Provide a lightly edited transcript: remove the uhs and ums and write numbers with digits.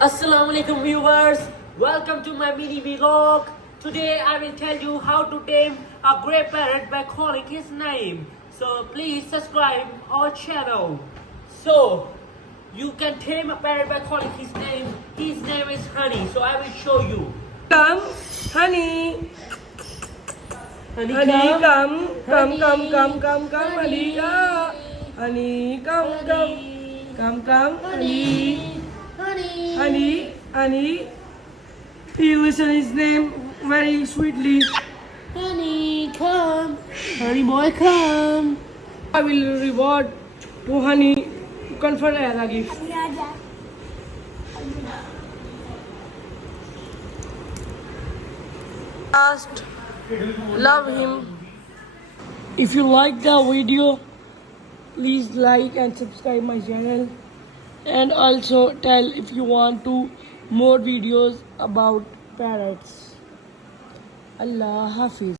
Assalamualaikum viewers, welcome to my mini vlog. Today I will tell you how to tame a grey parrot by calling his name. So please subscribe our channel. So you can tame a parrot by calling his name. His name is Honey. So I will show you. Come, honey. Honey, Honey, come. come, honey, honey, come, honey. He listen his name very sweetly. Honey, come. Honey boy, come. I will reward to honey confer a gift. Last, love him. If you like the video, please like and subscribe my channel, and also tell if you want to more videos about parrots. Allah Hafiz.